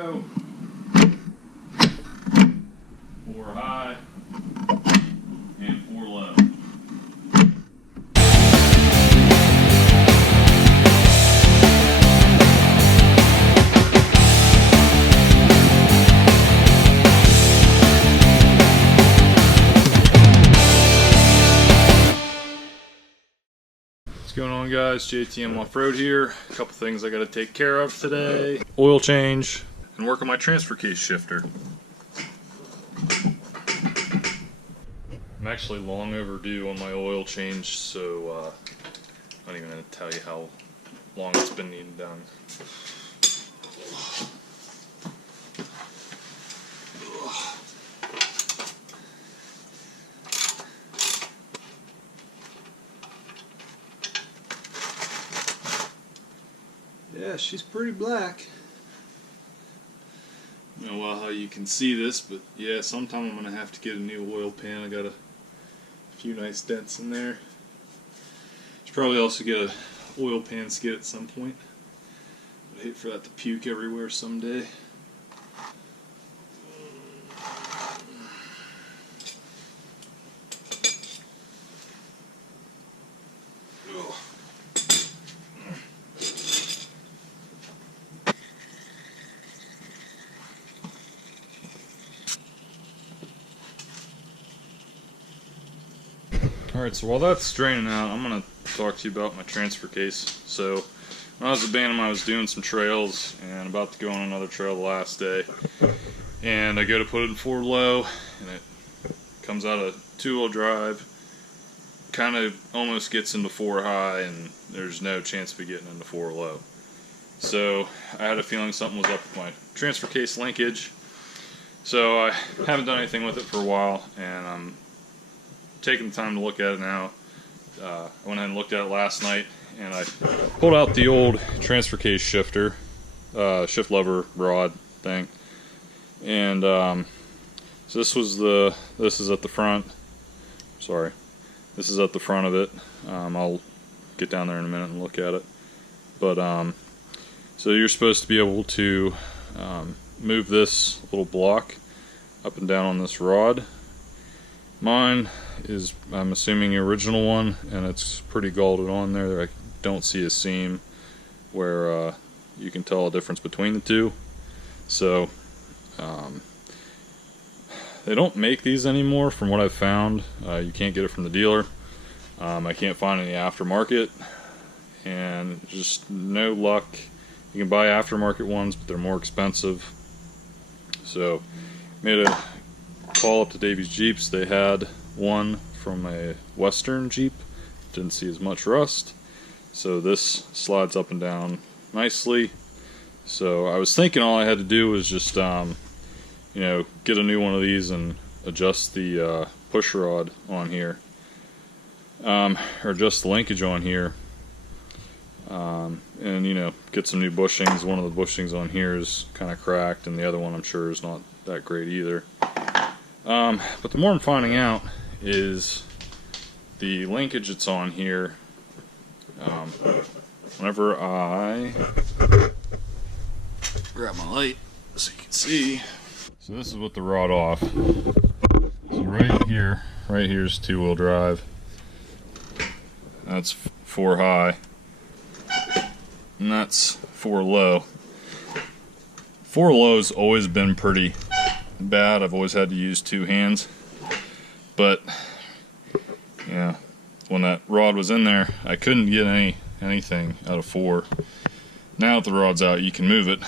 go. 4 high and 4 low. What's going on, guys? jtmoffroad here. A couple things I got to take care of today. Oil change and work on my transfer case shifter. I'm actually long overdue on my oil change, so I'm not even going to tell you how long it's been needed done. Yeah, she's pretty black. I don't know how you can see this, but yeah, sometime I'm going to have to get a new oil pan. I got a few nice dents in there. Should probably also get a oil pan skid at some point. I'd hate for that to puke everywhere someday. Alright, so while that's draining out, I'm going to talk to you about my transfer case. So, when I was at Bantam, I was doing some trails, and about to go on another trail the last day. And I go to put it in 4 low, and it comes out of 2-wheel drive, kind of almost gets into 4 high, and there's no chance of it getting into 4 low. So, I had a feeling something was up with my transfer case linkage. So, I haven't done anything with it for a while, and I'm taking the time to look at it now. I went ahead and looked at it last night, and I pulled out the old transfer case shifter, shift lever rod thing, and so this is at the front. Sorry, this is at the front of it. I'll get down there in a minute and look at it. But so you're supposed to be able to move this little block up and down on this rod. Mine is, I'm assuming, the original one, and it's pretty galded on there. I don't see a seam where you can tell a difference between the two. So they don't make these anymore from what I've found. You can't get it from the dealer. I can't find any aftermarket, and just no luck. You can buy aftermarket ones, but they're more expensive. So made a call up to Davy's Jeeps. They had one from a Western Jeep. Didn't see as much rust. So this slides up and down nicely. So I was thinking all I had to do was just you know, get a new one of these and adjust the push rod on here, or adjust the linkage on here, and you know, get some new bushings. One of the bushings on here is kind of cracked, and the other one I'm sure is not that great either. But the more I'm finding out is the linkage that's on here. Whenever I grab my light so you can see. So this is with the rod off. So right here is 2-wheel drive. That's 4 high. And that's 4 low. 4 low's always been pretty bad. I've always had to use 2 hands, but yeah, when that rod was in there, I couldn't get anything out of 4. Now that the rod's out, you can move it.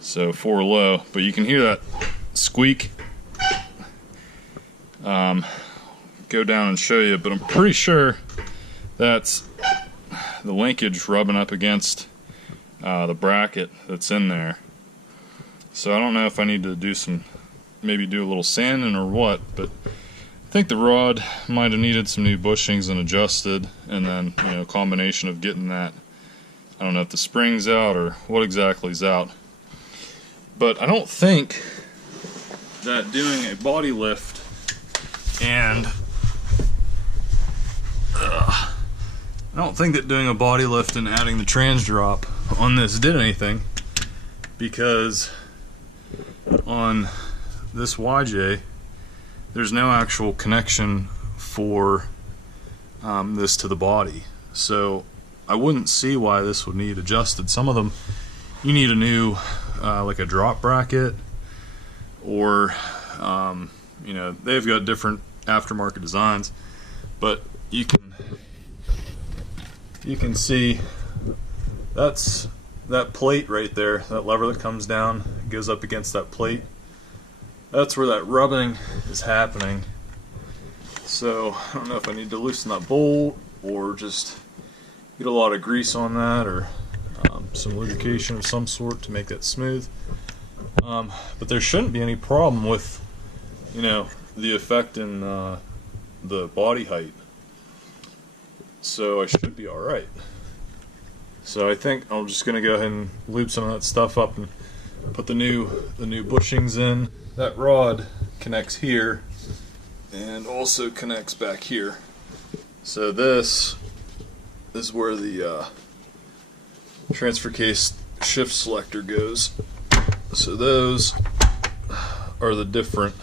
So 4 low, but you can hear that squeak. Go down and show you, but I'm pretty sure that's the linkage rubbing up against the bracket that's in there. So I don't know if I need to do maybe do a little sanding or what, but I think the rod might have needed some new bushings and adjusted, and then, you know, a combination of getting that, I don't know if the spring's out or what exactly is out. But I don't think that doing a body lift and I don't think that doing a body lift and adding the trans drop on this did anything. because on this YJ there's no actual connection for this to the body, so I wouldn't see why this would need adjusted. Some of them you need a new like a drop bracket, or you know, they've got different aftermarket designs, but you can see that's that plate right there, that lever that comes down goes up against that plate. That's where that rubbing is happening. So I don't know if I need to loosen that bolt or just get a lot of grease on that, or some lubrication of some sort to make that smooth. But there shouldn't be any problem with, you know, the effect in the body height. So I should be alright. So I think I'm just gonna go ahead and lube some of that stuff up and put the new bushings in. That rod connects here and also connects back here. So this is where the transfer case shift selector goes. So those are the different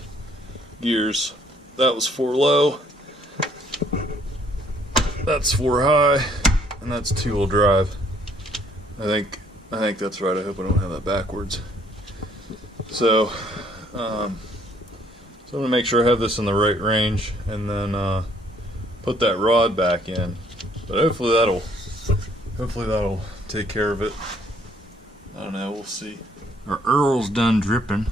gears. That was 4 low, that's 4 high, and that's 2-wheel drive. I think that's right. I hope I don't have that backwards. So I'm gonna make sure I have this in the right range, and then put that rod back in. But hopefully that'll take care of it. I don't know, we'll see. Our Earl's done dripping.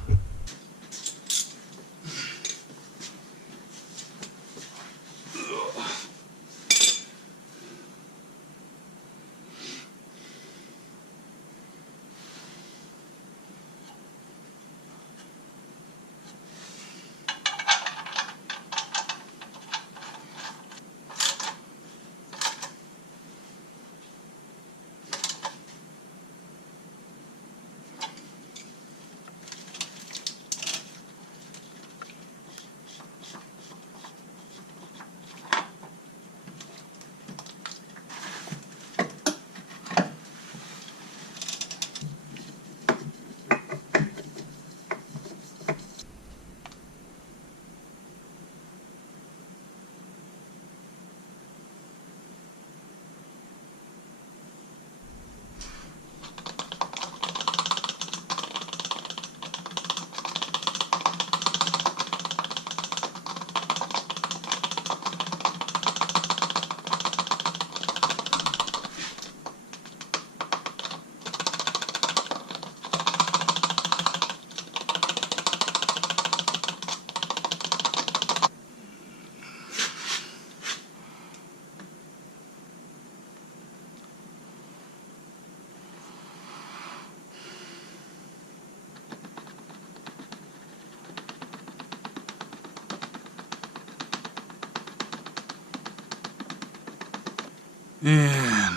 And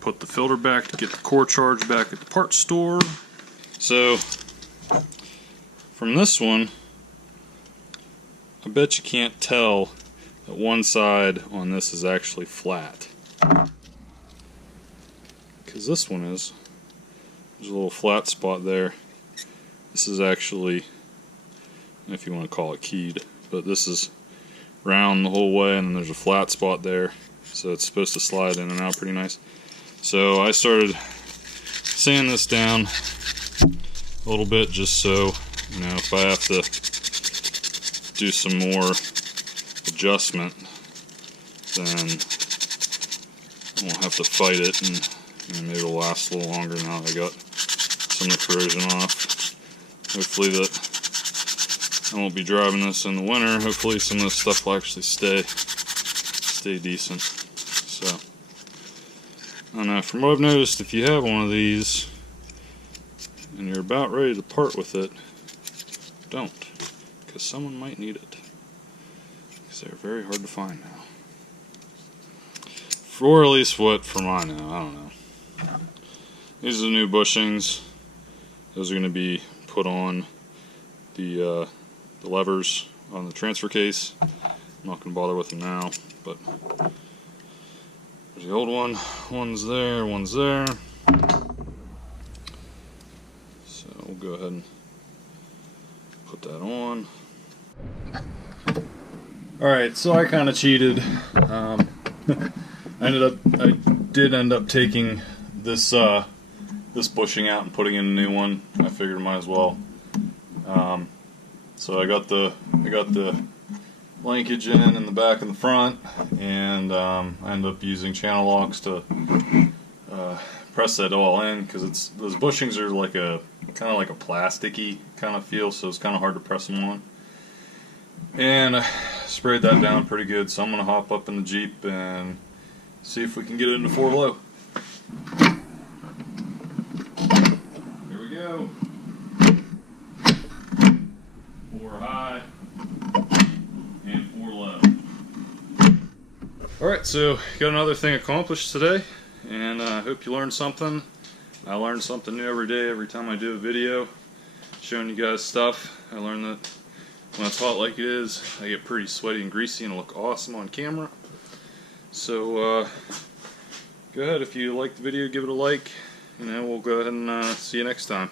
put the filter back to get the core charge back at the parts store. So from this one, I bet you can't tell that one side on this is actually flat, because this one is. There's a little flat spot there. This is actually, if you want to call it keyed, but this is round the whole way, and then there's a flat spot there. So it's supposed to slide in and out pretty nice. So I started sanding this down a little bit, just so, you know, if I have to do some more adjustment, then I won't have to fight it, and maybe it'll last a little longer now that I got some of the corrosion off. Hopefully that I won't be driving this in the winter. Hopefully some of this stuff will actually stay decent. So I don't know, from what I've noticed, if you have one of these and you're about ready to part with it, don't, because someone might need it, because they're very hard to find now. Or at least from I know, I don't know. These are the new bushings. Those are going to be put on the levers on the transfer case. I'm not going to bother with them now, but there's the old one. One's there, one's there. go ahead and put that on. Alright, so I kind of cheated. I did end up taking this this bushing out and putting in a new one. I figured I might as well. So I got the linkage in the back and the front, and I ended up using channel locks to press that all in, because those bushings are like kind of like a plasticky kind of feel, so it's kind of hard to press them on. And I sprayed that down pretty good, so I'm gonna hop up in the Jeep and see if we can get it into 4 low. Here we go. 4 high and 4 low. Alright, so got another thing accomplished today, and I hope you learned something. I learn something new every day, every time I do a video showing you guys stuff. I learned that when it's hot like it is, I get pretty sweaty and greasy and look awesome on camera. So go ahead, if you like the video, give it a like, and we'll go ahead and see you next time.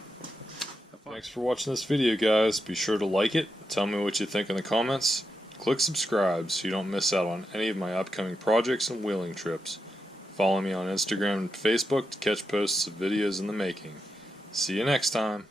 Thanks for watching this video, guys. Be sure to like it, tell me what you think in the comments, click subscribe so you don't miss out on any of my upcoming projects and wheeling trips. Follow me on Instagram and Facebook to catch posts of videos in the making. See you next time.